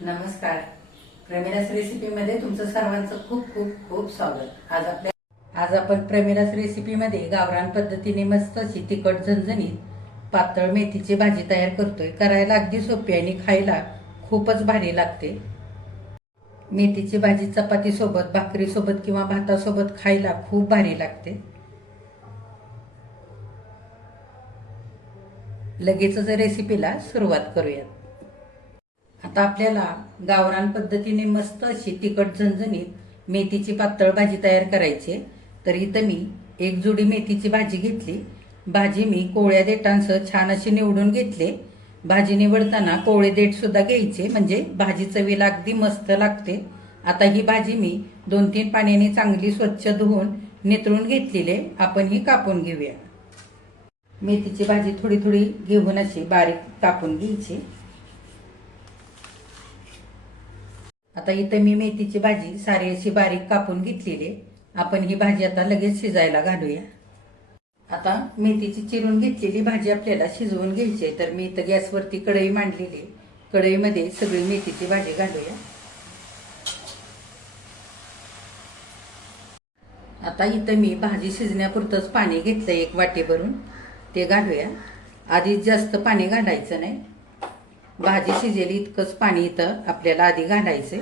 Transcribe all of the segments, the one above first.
नमस्कार. प्रमिलास रेसिपीमध्ये तुमचं सर्वांचं खूप खूप खूप स्वागत. आज आपल्या आज आपण प्रमिलास रेसिपीमध्ये गावरान पद्धतीने मस्त अशी तिखट झणझणीत पातळ मेथीची भाजी तयार करतोय. करायला अगदी सोपी आणि खायला खूपच भारी लागते. मेथीची भाजी चपातीसोबत भाकरीसोबत किंवा भातासोबत खायला खूप भारी लागते. लगेचच रेसिपीला सुरुवात करूयात. आता आपल्याला गावरान पद्धतीने मस्त अशी तिखट झणझणीत मेथीची पातळ भाजी तयार करायची आहे. तर इथं मी एक जुडी मेथीची भाजी घेतली. भाजी मी कोवळ्या देठांसह छान अशी निवडून घेतले. भाजी निवडताना कोवळे देठ सुद्धा घ्यायचे म्हणजे भाजी चवीला अगदी मस्त लागते. आता ही भाजी मी दोन तीन पाण्याने चांगली स्वच्छ धुवून नितळून घेतलेली आहे. आपण ही कापून घेऊया. मेथीची भाजी थोडी थोडी घेऊन अशी बारीक कापून घ्यायची. आता इथं मी मेथीची भाजी सारी अशी बारीक कापून घेतलेली आहे. आपण ही भाजी आता लगेच शिजायला घालूया. आता मेथीची चिरून घेतलेली भाजी आपल्याला शिजवून घ्यायची आहे. तर मी इथं गॅसवरती कढई मांडलेली कढईमध्ये सगळी मेथीची भाजी घालूया. आता इथं मी भाजी शिजण्यापुरतंच पाणी घेतलं एक वाटी भरून. ते घालूया. आधीच जास्त पाणी घालायचं नाही. भाजी शिजेली इतकंच पाणी इथं आपल्याला आधी घालायचं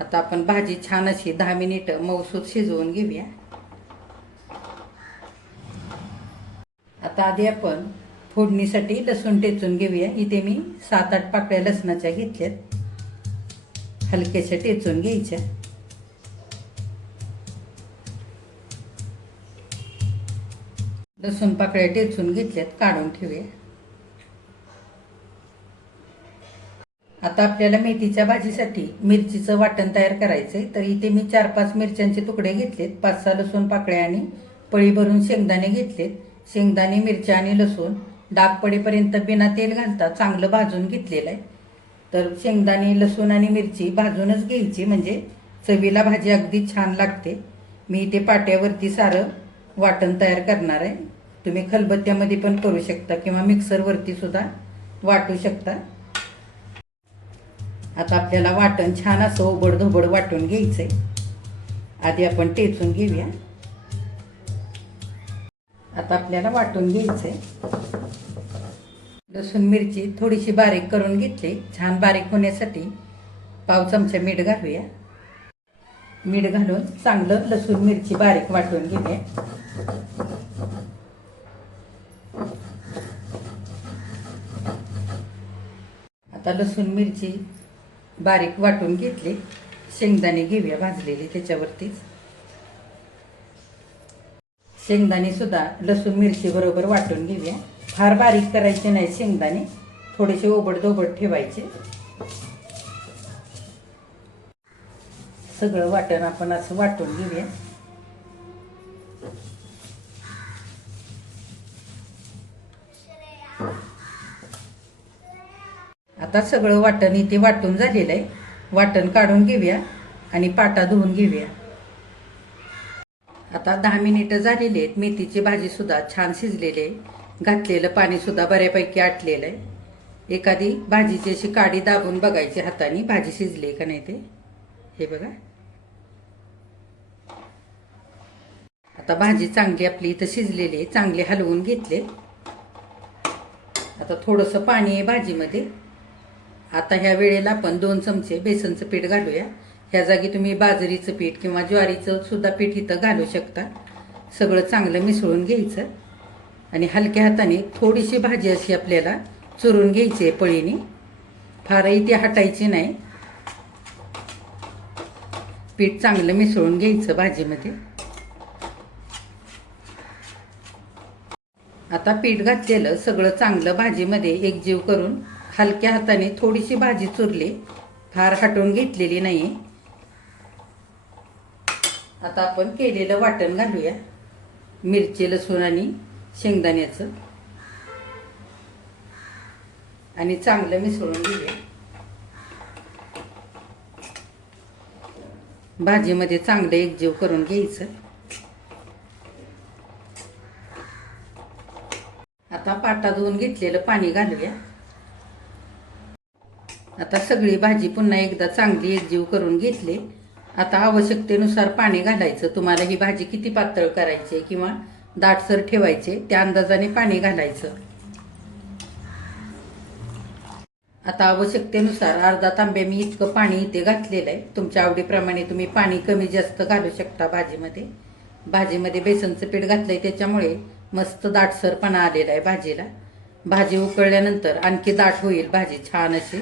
आता आपण भाजी छान अशी दहा मिनिटं मौसूद शिजवून घेऊया. आता आधी आपण फोडणीसाठी लसूण टेचून घेऊया. इथे मी सात आठ पाकळ्या लसणाच्या घेतल्यात. हलक्याच्या टेचून घ्यायच्या. लसूण पाकळ्या टेचून घेतल्यात काढून ठेवूया. आता आपल्याला मेथीच्या भाजीसाठी मिरचीचं वाटण तयार करायचंय. तर इथे मी चार पाच मिरच्यांचे तुकडे घेतलेत. पाच सहा लसूण पाकळ्या आणि पळी भरून शेंगदाणे घेतलेत. शेंगदाणे मिरच्या आणि लसूण डाग पडेपर्यंत बिना तेल घालता चांगलं भाजून घेतलेलं आहे तर शेंगदाणे लसूण आणि मिरची भाजूनच घ्यायची. म्हणजे चवीला भाजी अगदी छान लागते. मी इथे पाट्यावरती सारं वाटण तयार करणार आहे. तुम्ही खलबत्त्यामध्ये पण करू शकता किंवा मिक्सरवरती सुद्धा वाटू शकता. आता आपल्याला वाटण छान असं ओबड धोबड वाटून घ्यायचंय. आधी आपण टेचून घेऊया. आता आपल्याला वाटून घ्यायचंय. लसूण मिरची थोडीशी बारीक करून घेतली. छान बारीक होण्यासाठी पाव चमचा मीठ घालूया. मीठ घालून चांगलं लसूण मिरची बारीक वाटून घेऊया. आता लसूण मिरची बारीक वाटून घेतली. शेंगदाणे घेऊया भाजलेले त्याच्यावरतीच. शेंगदाणे सुद्धा लसूण मिरची बरोबर वाटून घेऊया. फार बारीक करायचे नाही शेंगदाणे. थोडेसे ओबड दोबड ठेवायचे. सगळं वाटण आपण असं वाटून घेऊया. आता सगळं वाटण इथे वाटून झालेलं आहे. वाटण काढून घेऊया आणि पाटा धुवून घेऊया. आता दहा मिनिटं झालेली आहेत. मेथीची भाजीसुद्धा छान शिजलेली आहे. घातलेलं पाणीसुद्धा बऱ्यापैकी आटलेलं आहे. एखादी भाजीची अशी काडी दाबून बघायची हाताने. भाजी शिजली का नाही ते? हे बघा. आता भाजी चांगली आपली इथं शिजलेली आहे. चांगली हलवून घेतले आता थोडंसं पाणी आहे भाजीमध्ये. आता ह्या वेळेला आपण दोन चमचे बेसनचं पीठ घालूया. ह्या जागी तुम्ही बाजरीचं पीठ किंवा ज्वारीचं सुद्धा पीठ इथं घालू शकता. सगळं चांगलं मिसळून घ्यायचं. आणि हलक्या हाताने थोडीशी भाजी अशी आपल्याला चुरून घ्यायची आहे पळीने. फारही ती हटायची नाही. पीठ चांगलं मिसळून घ्यायचं भाजीमध्ये. आता पीठ घातलेलं सगळं चांगलं भाजीमध्ये एकजीव करून हलक्या हाताने थोडीशी भाजी चुरली. फार हटवून घेतलेली नाही आता आपण केलेलं वाटण घालूया. मिरची लसूण आणि शेंगदाण्याचं. आणि चांगलं मिसळून घेऊया. भाजीमध्ये चांगलं एकजीव करून घ्यायचं. आता पाटा धुवून घेतलेलं पाणी घालूया. आता सगळी भाजी पुन्हा एकदा चांगली एकजीव करून घेतली. आता आवश्यकतेनुसार पाणी घालायचं. तुम्हाला ही भाजी किती पातळ करायची किंवा दाटसर ठेवायचे त्या अंदाजाने पाणी घालायचं. आता आवश्यकतेनुसार अर्धा तांबे मी इतकं पाणी इथे घातलेलं आहे. तुमच्या आवडीप्रमाणे तुम्ही पाणी कमी जास्त घालू शकता भाजीमध्ये. भाजीमध्ये बेसनचं पीठ घातलंय त्याच्यामुळे मस्त दाटसरपणा आलेला आहे भाजीला. भाजी उकळल्यानंतर आणखी दाट होईल भाजी छान अशी.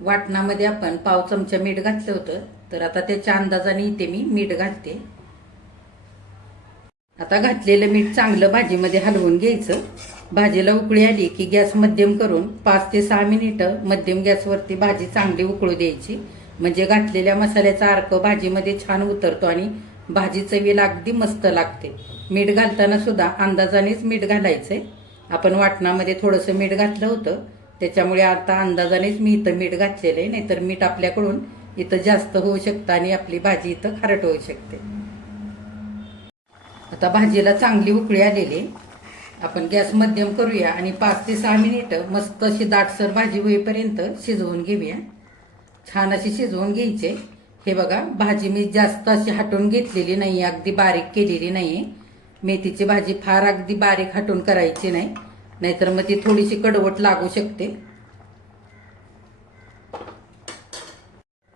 वाटणामध्ये आपण पाव चमचा मीठ घातलं होतं. तर आता त्याच्या अंदाजाने इथे मी मीठ घालते. आता घातलेलं मीठ चांगलं भाजीमध्ये हलवून घ्यायचं. भाजीला उकळी आली की गॅस मध्यम करून पाच ते सहा मिनिटं मध्यम गॅसवरती भाजी चांगली उकळू द्यायची. म्हणजे घातलेल्या मसाल्याचा अर्क भाजीमध्ये छान उतरतो आणि भाजी चवीला अगदी मस्त लागते. मीठ घालताना सुद्धा अंदाजानेच मीठ घालायचंय. आपण वाटणामध्ये थोडंसं मीठ घातलं होतं. त्याच्यामुळे आता अंदाजानेच मी इथं मीठ घातलेलं आहे नाहीतर मीठ आपल्याकडून इथं जास्त होऊ शकतं आणि आपली भाजी इथं खारट होऊ शकते. आता भाजीला चांगली उकळी आलेली आहे. आपण गॅस मध्यम करूया आणि पाच ते सहा मिनिटं मस्त अशी दाटसर भाजी होईपर्यंत शिजवून घेऊया. छान अशी शिजवून घ्यायचे हे बघा भाजी मी जास्त अशी हटवून घेतलेली नाही अगदी बारीक केलेली नाही मेथीची भाजी फार अगदी बारीक हटवून करायची नाही. नाहीतर मग ती थोडीशी कडवट लागू शकते.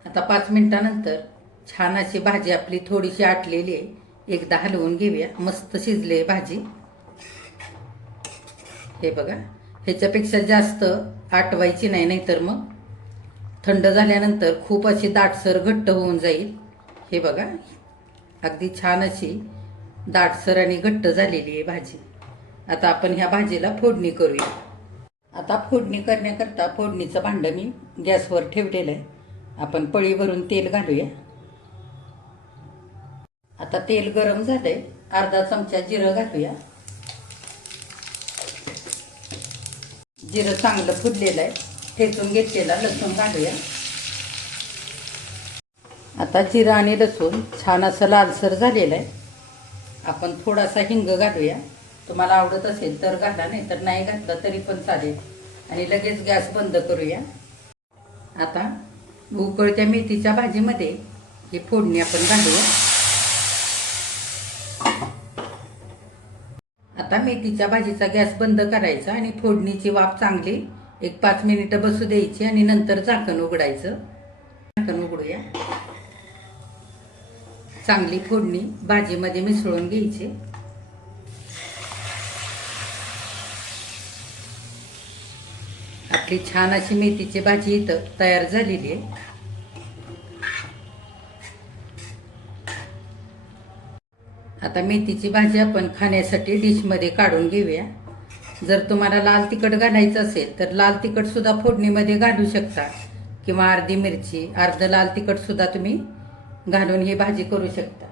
आता पाच मिनिटानंतर छान अशी भाजी आपली थोडीशी आटलेली आहे. एकदा हलवून घेऊया. मस्त शिजले भाजी. हे बघा ह्याच्यापेक्षा जास्त आटवायची नाही नाहीतर मग थंड झाल्यानंतर खूप अशी दाटसर घट्ट होऊन जाईल. हे बघा अगदी छान अशी दाटसर आणि घट्ट झालेली आहे भाजी. आता आपण ह्या भाजीला फोडणी करूया. आता फोडणी करण्याकरता फोडणीचं भांडं मी गॅसवर ठेवलेलं आहे. आपण पळी भरून तेल घालूया. आता तेल गरम झालंय. अर्धा चमचा जिरं घालूया. जिरं चांगलं फुललेलं आहे. ठेचून घेतलेला लसूण घालूया. आता जिरं आणि लसूण छान असं लालसर झालेलं आहे. आपण थोडासा हिंग घालूया. तुम्हाला आवडत असेल तर घाला नाही तर नाही घातलं तरी पण चालेल. आणि लगेच गॅस बंद करूया. आता उकळत्या मेथीच्या भाजीमध्ये ही फोडणी आपण घालूया. आता मेथीच्या भाजीचा गॅस बंद करायचा आणि फोडणीची वाफ चांगली एक पाच मिनिटं बसू द्यायची आणि नंतर झाकण उघडायचं. झाकण उघडूया. चांगली फोडणी भाजीमध्ये मिसळून घ्यायची. आपली छान अशी मेथीची भाजी इथं तयार झालेली आहे. आता मेथीची भाजी आपण खाण्यासाठी डिशमध्ये काढून घेऊया. जर तुम्हाला लाल तिखट घालायचं असेल तर लाल तिखटसुद्धा फोडणीमध्ये घालू शकता. किंवा अर्धी मिरची अर्ध लाल तिखटसुद्धा तुम्ही घालून ही भाजी करू शकता.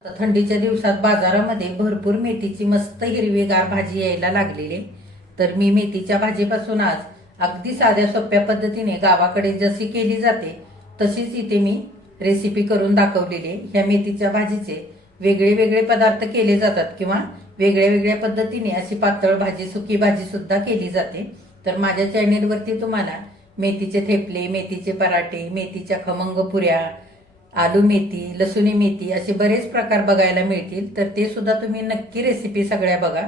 आता थंडीच्या दिवसात बाजारामध्ये भरपूर मेथीची मस्त हिरवीगार भाजी यायला लागलेली आहे. तर मी मेथीच्या भाजीपासून आज अगदी साध्या सोप्या पद्धतीने गावाकडे जशी केली जाते तशीच इथे मी रेसिपी करून दाखवलेली ह्या मेथीच्या भाजीचे वेगळे वेगळे पदार्थ केले जातात किंवा वेगळ्या वेगळ्या पद्धतीने अशी पातळ भाजी सुकी भाजी सुद्धा केली जाते. तर माझ्या चॅनेलवरती तुम्हाला मेथीचे थेपले मेथीचे पराठे मेथीच्या खमंग पुऱ्या आलू मेथी लसुणी मेथी असे बरेच प्रकार बघायला मिळतील. तर ते सुद्धा तुम्ही नक्की रेसिपी सगळ्या बघा.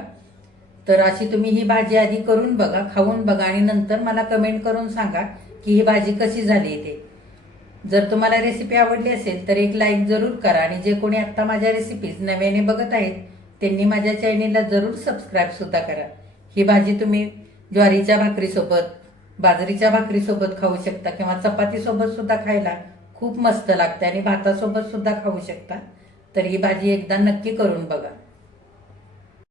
तर अशी तुम्ही ही भाजी आधी करून बघा खाऊन बघा आणि नंतर मला कमेंट करून सांगा की ही भाजी कशी झाली ते जर तुम्हाला रेसिपी आवडली असेल तर एक लाईक जरूर करा आणि जे कोणी आत्ता माझ्या रेसिपीज नव्याने बघत आहेत त्यांनी माझ्या चॅनेलला जरूर सबस्क्राईब सुद्धा करा. ही भाजी तुम्ही ज्वारीच्या भाकरीसोबत बाजरीच्या भाकरीसोबत खाऊ शकता किंवा चपातीसोबत सुद्धा खायला खूप मस्त लागते आणि भातासोबत सुद्धा खाऊ शकता. तर ही भाजी एकदा नक्की करून बघा.